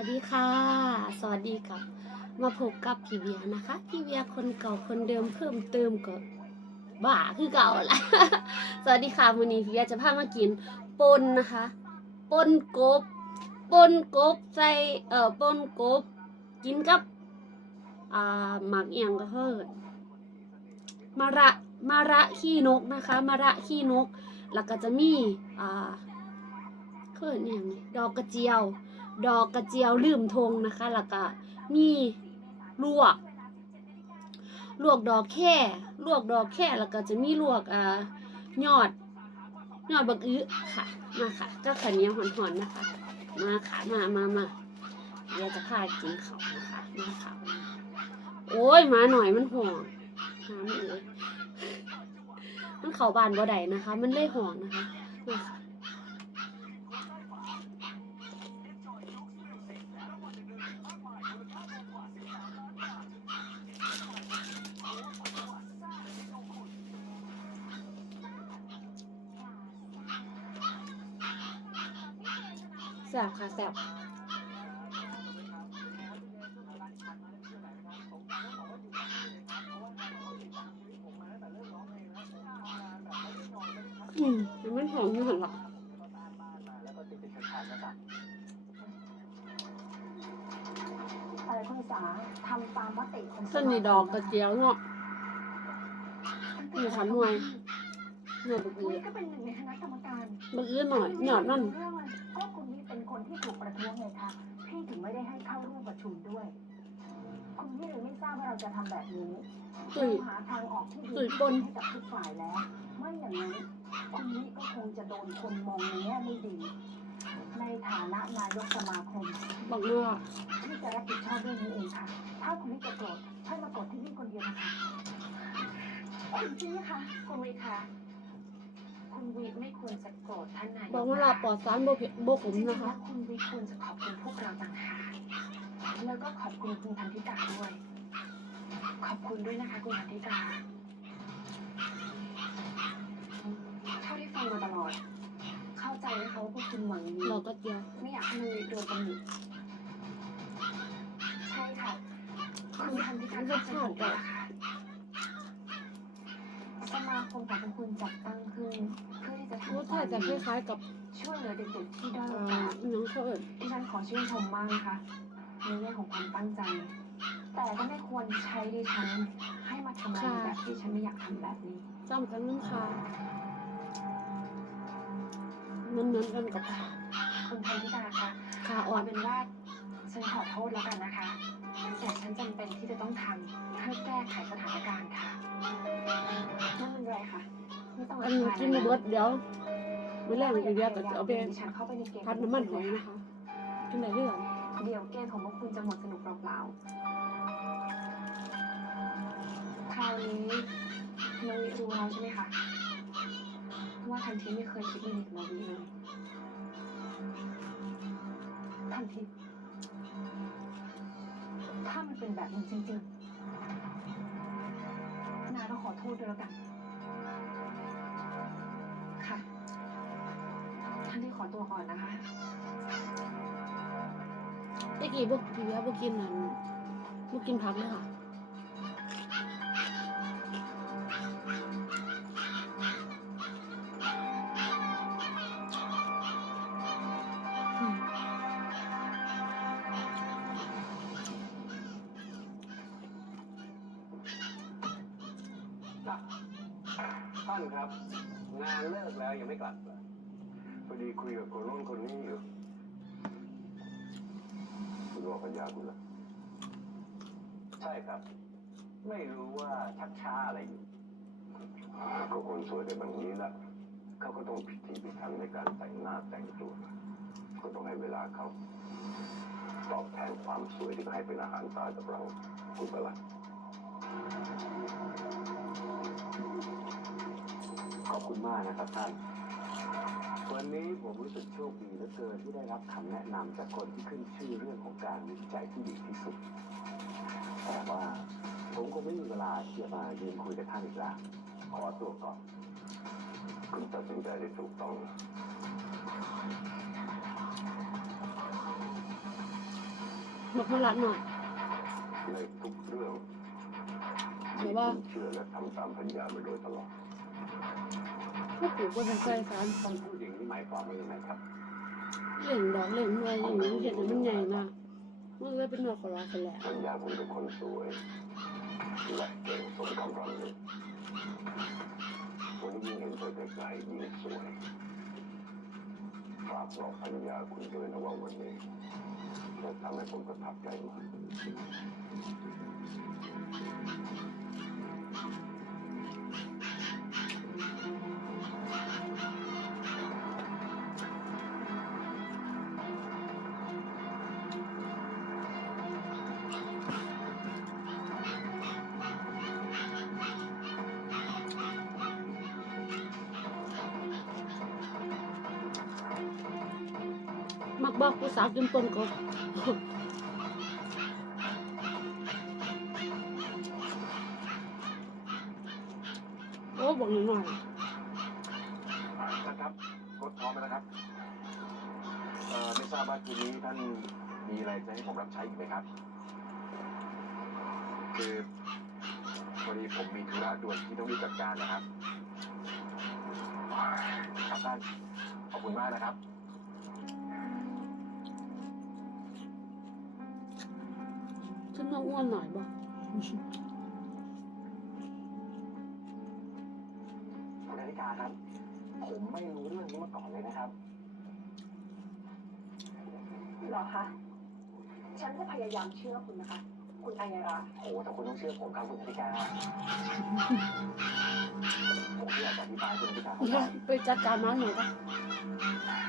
วัสดีค่ะ สวัสดีกับ มาพบกับพี่เบียนะคะ พี่เบียคนเก่าคนเดิมเพิ่มเติมก็บ้าคือเก่าละสวัสดีค่ะวันนี้พี่เบียจะพามากินปนนะคะปนกบปนกบใส่เอ่อปนกบ กินกับอ่าหมักเอียงก็เฮิดมะระมะระขี้นกนะคะมะระขี้นก แล้วก็จะมีอ่าเขินอย่างนี้ดอกกระเจียว ดอกกระเจียวลืมทงนะคะ แล้วก็มีลวก ลวกดอกแค่ ลวกดอกแค่ แล้วก็จะมีลวกอ่ายอด ยอดบักอื้อค่ะ มาค่ะ ก็ขันเหนียหอนๆนะคะ มาค่ะ มามามาเดี๋ยวจะพากินเขานะคะ มาค่ะ โอ้ยมาหน่อยมันห่วงหาไม่เอ้ยมันเขาบานบ่ได้นะคะ มันเลยห่วงนะคะมาค่ะ แซ่บค่ะแซ่บอืมมันไม่หอมอยู่หรอกอะไรคุณสาทำตามมติของเส้นนี่ดอกกระเจียวเนาะนี่ค่ะหน่วยหน่วยบักคุอื้ณอก็เป็นหนึ่งในคณะกรรมการบักอื้อหน่อยหยอดนั่นเรื่อง คนที่ถูกประท้วงไงคะพี่ถึงไม่ได้ให้เข้าร่วมประชุมด้วย คุณนี่เลยไม่ทราบว่าเราจะทำแบบนี้ตุ๋ยเราหาทางออกที่ดีตุ๋ยปนให้กับทุกฝ่ายแล้ว ไม่อย่างนั้นคุณนี่ก็คงจะโดนคนมองในแง่ไม่ดี ในฐานะนายกสมาคมบักเนื้อที่จะรับผิดชอบเรื่องนี้เองค่ะ ถ้าคุณวิจะโกรธให้มาโกรธที่นี่คนเดียวนะคะคุณจี้คะคุณวิคะ คุณวิไม่ควรจะโกรธท่านนายกบอกว่าเราปลอดสารโบเผ็ดโบขมจริงๆนะคะแล้วคุณวิควรจะขอบคุณพวกเราต่างหากแล้วก็ขอบคุณคุณพันธิกาด้วย ขอบคุณด้วยนะคะคุณพันธิกาเท่าที่ฟังมาตลอด เข้าใจนะคะว่าพวกคุณหวังดีเราก็เจียวไม่อยากให้มันมีโดนตำหนิใช่ค่ะคุณทำที่การเข้าใจถูกแล้วล่ะค่ะ สมาคมของคุณจัดตั้งขึ้นเพื่อที่จะรสทำชาติจะคล้ายๆกับช่วยเหลือเด็กๆที่ด้อยเอ่โออกาสน้องเขาเอิญที่ฉันขอชื่นชมมากนะคะในเรื่องของความตั้งใจ แต่ก็ไม่ควรใช้ดิฉันให้มาทำอะไรแบบที่ฉันไม่อยากทำแบบนี้จำกันน้ำคามันเหมือนกันกับคุณพันธิดาคะขาอ่อเอานเป็นว่าฉันขอโทษแล้วกันนะคะแต่ฉันจำเป็นที่จะต้องทำเพื่อแก้ไขสถานการณ์ค่ะ ไม่เป็นไรค่ะไม่ต้องอันกินในเบิดเดี๋ยวไม่แรงอีกเดียวก็จะเอาไปฉันเข้าไปในเกมพัดน้ำมันหอยนะคะกินได้เรื่องเดี๋ยวเกมของพวกคุณจะหมดสนุกเปล่าๆคราวนี้น้องวิรู้แล้วใช่ไหมคะว่าทันทีไม่เคยคิดไม่ดีกับน้องวิเลยทันทีถ้ามันเป็นแบบนี้จริงๆ ตัวก่อนนะคะเมื่อกี้พวกพี่เบียร์พวกกินนั่นพวกกินผักเลยค่ะอืมท่านครับ งานเลิกแล้วยังไม่กลับเหรอ พอดีคุยกับคนโน้นคนนี้อยู่คุณรอปัญญาคุณเหรอใช่ครับ ไม่รู้ว่าชักช้าอะไรอยู่ก็คนสวยเป็นแบบนี้ละเขาก็ต้องพิถีพิถันในการแต่งหน้าแต่งตัวก็ต้องให้เวลาเขาตอบแทนความสวยที่เขาให้เป็นอาหารตากับเราคุณประหลัดขอบคุณมากนะครับท่าน วันนี้ผมรู้สึกโชคดีเหลือเกินที่ได้รับคำแนะนำจากคนที่ขึ้นชื่อเรื่องของการวิจัยที่ดีที่สุด แต่ว่าผมคงไม่มีเวลาที่จะมายืนคุยกับท่านอีกแล้วขอตัวก่อน คุณตัดสินใจได้ถูกต้องอบอกมาละหน่อย ในทุกเรื่องหรือว่าคุณเชื่อและทำตามสัญญามาโดยตลอดพวกปู่ก็เป็นใจสารท่านพูดอย่างนี้หมายความว่ายังไงครับเล่งดอกเล่งหน่วยอย่างนี้เห็นมันใหญ่มากมันเลยเป็นหน่วยของเราไปแล้วสัญญาคุณเป็นคนสวยและเก่งสมคำรำลึกวันนี้ยิ่งเห็นเธอไกลๆยิ่งสวยฝากบอกสัญญาคุณด้วยนะว่าวันนี้จะทำให้ผมประทับใจมาก บอกผู้สาวกินปนก็โอ้บอกหน่อยหน่อยท่านครับรถพร้อมแล้วนะครับเอ่อไม่ทราบว่าคืนนี้ท่านมีอะไรจะให้ผมรับใช้อีกไหมครับ คือพอดีผมมีธุระด่วนที่ต้องรีบจัดการนะครับ ครับท่านขอบคุณมากนะครับ ฉันต้องอ้วนหน่อยบ่คุณนาฬิกาครับ ผมไม่รู้เรื่องนี้มาก่อนเลยนะครับเหรอคะฉันจะพยายามเชื่อคุณนะคะ คุณอัยราโอ้แต่คุณต้องเชื่อผมครับคุณนาฬิกาผมไม่อยากจะอธิบายให้คุณนาฬิกาเข้าใจไปจัดการน้อยหน่อยก็คื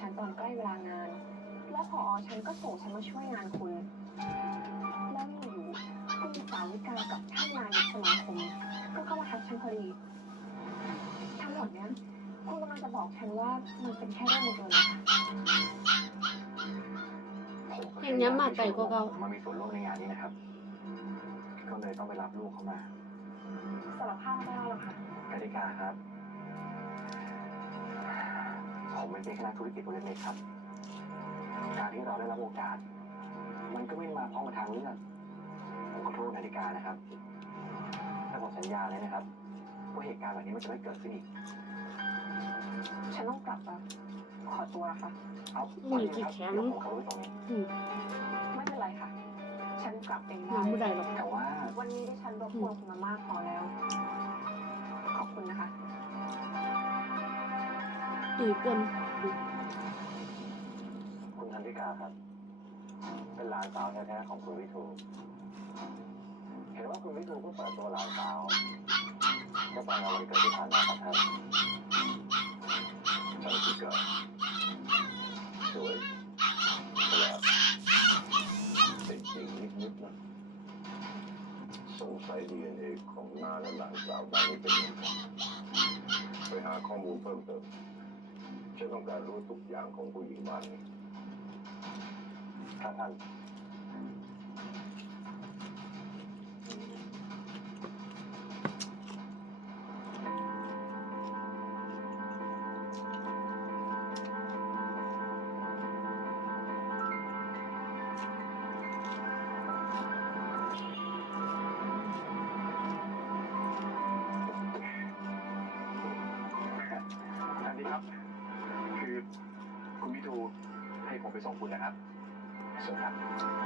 ฉันตอนใกล้เวลางาน แล้วผอฉันก็ส่งฉันมาช่วยงานคุณ แล้วอยู่ๆคุณสาวิกากับท่านนายกสมาคมก็เข้ามาทักฉันพอดีทั้งหมดเนี้ยคุณกำลังจะบอกฉันว่ามันเป็นแค่เรื่องบังเอิญเหรอคะเห็นย้ำมาไก่กว่าเก่าผมมามีส่วนร่วมในงานนี้นะครับ ก็เลยต้องไปรับลูกเขามาสารภาพไม่ได้หรอกค่ะ กติกาครับ ผมเป็นเพียงแค่นักธุรกิจคนเล็กๆครับ การที่เราได้รับโอกาส มันก็ไม่ได้มาพร้อมกับทางเลือกผมขอโทษนาฬิกานะครับแต่ผมสัญญาเลยนะครับว่าเหตุการณ์แบบนี้มันจะไม่เกิดขึ้นอีก ฉันต้องกลับแล้วขอตัวนะคะเอาอืมจิตแข็งเดี๋ยวผมขอรู้ตรงนี้ไม่เป็นไรค่ะ ฉันกลับเองหาได้ไม่ได้หรอกแต่ว่า วันนี้ดิฉันรบกวนคุณมามากพอแล้ว ขอบคุณนะคะ ตุ๋ยปนคุณธันติกาครับ เป็นหลานสาวแท้ๆของคุณวิทูเห็นว่าคุณวิทูเพิ่งเปิดตัวหลานสาวเมื่อตอานวันเกิดที่ผ่านมาครับท่านฉันคิดเกิดสวยแปลกติดจริงนิดๆนะสงสัยดีเอ็นเอของน้าและหลานสาวบ้านนี้เป็นยังไงไปหาข้อมูลเพิ่มเติม ฉันต้องการรู้ทุกอย่างของผู้หญิงบ้านนี้ครับท่าน ไปส่งคุณนะครับเชิญครับ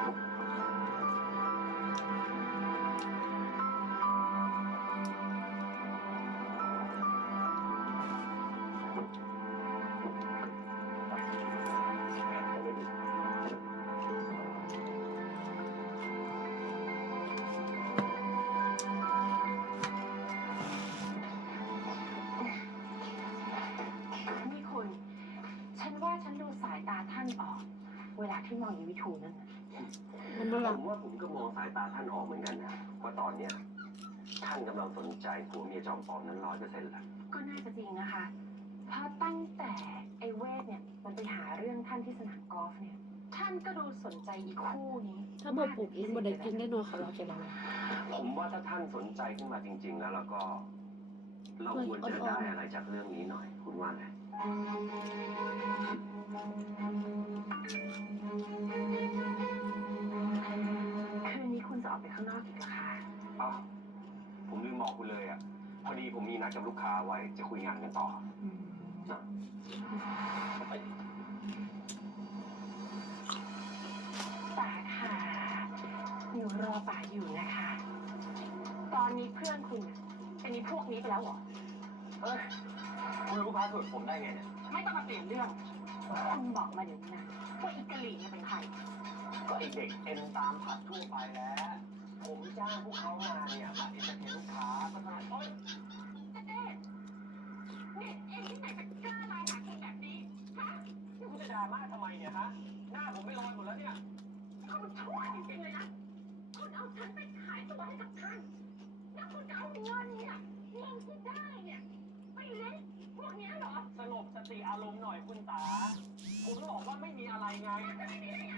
เวลาที่มองอยู่วิทูนั่นน่ะมันมาหลับผมว่าผมก็มองสายตาท่านออกเหมือนกันนะว่าตอนเนี้ยท่านกำลังสนใจผัวเมียจอมปลอมนั้นร้อยเปอร์เซ็นต์ละก็น่าจะจริงนะคะ เพราะตั้งแต่ไอ้เวทเนี่ยมันไปหาเรื่องท่านที่สนามกอล์ฟเนี่ย ท่านก็ดูสนใจอีกคู่นี้ถ้าบ่ปลูกเองบ่ได้กินได้นอนเขาเราจะเราผมว่าถ้าท่านสนใจขึ้นมาจริง ๆ แล้วแล้วก็ เราควรจะได้อะไรจากเรื่องนี้หน่อย คุณว่าไง คืนนี้คุณจะออกไปข้างนอกอีกเหรอคะอ้าวผมลืมบอกคุณเลยอะ พอดีผมมีนัดกับลูกค้าไว้จะคุยงานกันต่อป่าค่ะหนูรอป่าอยู่นะคะ ตอนนี้เพื่อนคุณน่ะเป็นนี้พวกนี้ไปแล้วเหรอเฮ้ยคุณรู้พาสเวิร์ดผมได้ไงเนี่ย ไม่ต้องมาเปลี่ยนเรื่อง คุณบอกมาเดี๋ยวนี้นะว่าอิตาลีเนี่ยเป็นใคร ก็ไอเด็กเอ็นตามผับทั่วไปแล้ว ผมจ้างพวกเขามาเนี่ยมาเอ็นเตอร์เทนลูกค้าก็เท่านั้นเอ้ยเอ๊ะนี่เอ็งที่ไหนจะกล้ามาหาคนแบบนี้ ฮะนี่คุณจะดราม่าทำไมเนี่ยฮะ หน้าผมไม่ลอยหมดแล้วเนี่ยคุณชั่วจริงๆเลยนะ คุณเอาฉันไปขายตัวให้กับท่าน แล้วคุณจะเอาเงินเนี่ยเงินที่ได้เนี่ย ไปเลี้ยง พวกเนี้ยเหรอสงบสติอารมณ์หน่อยคุณตา ผมบอกว่าไม่มีอะไรไง มันจะไม่มีได้ไง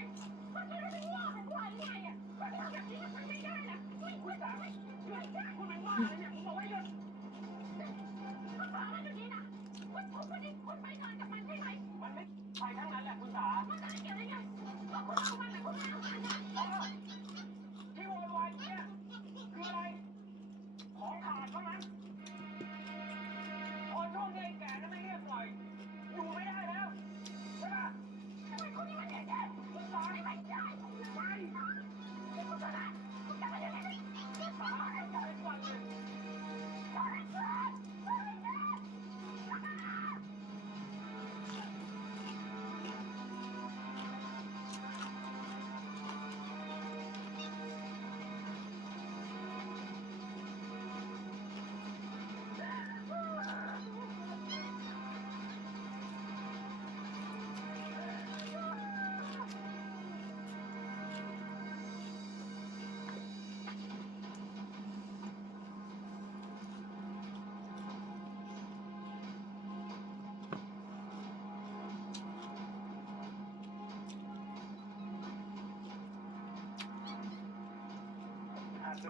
มันจะไม่ว่าเป็นควายไงอะมันทำแบบนี้มันไม่ได้นะคุณคุณจ๋าไม่หยุดนะคุณเป็นบ้าเลยเนี่ยผมบอกว่าหยุดคุณบอกว่าหยุดนี้นะคุณคุณคุณคุณไปนอนกับมันใช่ไหมมันไม่ใช่ทั้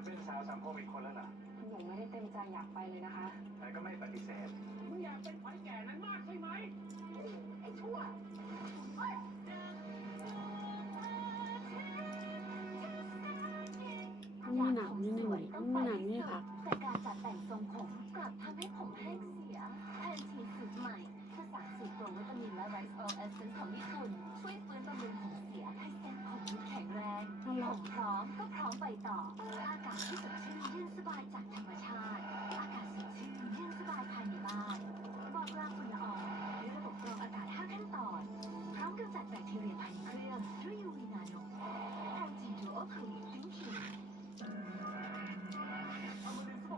เป็นสาวสังคมอีกคนแล้วล่ะหนูไม่ได้เต็มใจอยากไปเลยนะคะ แต่ก็ไม่ปฏิเสธมึงอยากเป็นไผ่แก่นั้นมากใช่ไหมไอ้ชั่วมีหนังนี่หนึ่งมีหนังนี่ค่ะ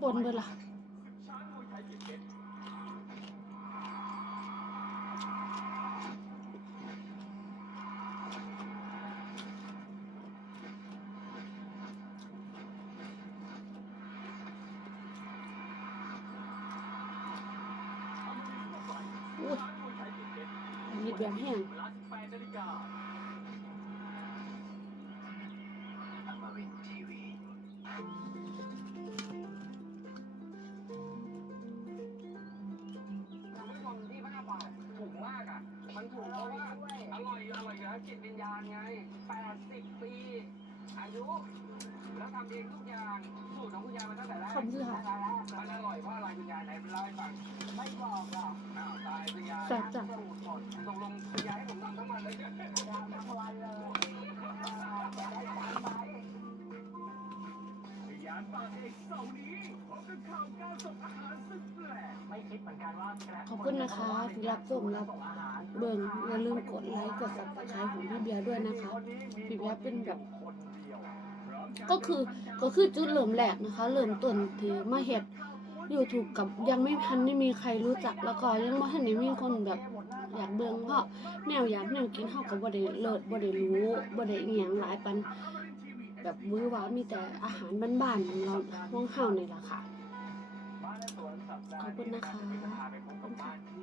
บนเบอร์ละวยไทยยิบเพชรอุ้ยมีดแบบแห้ง อายุแล้วทำเองทุกอย่างสูตรของคุณยายมาตั้งแต่แรกขอบคุณค่ะ มันอร่อยเพราะอะไรคุณยายไหนเล่าให้ฟังไม่บอกหรอกอ้าวตายคุณยายจัดจ้ะสูตรหมดตกลงคุณยายให้ผมทำทั้งวันเลยเนี่ยทำทั้งวันเลยจะได้จำไปยานปากเอกเสาร์นี้พบกับข่าวการส่งอาหารสุด ขอบคุณนะคะที่รับชมรับเบิ่งอย่าลืมกดไลค์กดซับสไครต์ของพี่เบียร์ด้วยนะคะพี่เบียร์เป็นแบบ ก็คือก็คือจุดเริ่มแรกนะคะ เริ่มต้นที่มาเฮ็ด YouTube กับยังไม่ทันได้มีใครรู้จักแล้วก็ยังบ่ทันได้มีคนแบบอยากเบิ่งเพราะแนวอยากแนวกินเฮาก็บ่ได้เลิศบ่ได้รู้บ่ได้อีหยังหลายปานแบบวื้อหวามีแต่อาหารบ้านๆของเราของเฮานี่ล่ะค่ะ ขอบคุณนะคะที่จพาไปพบกับบ้าน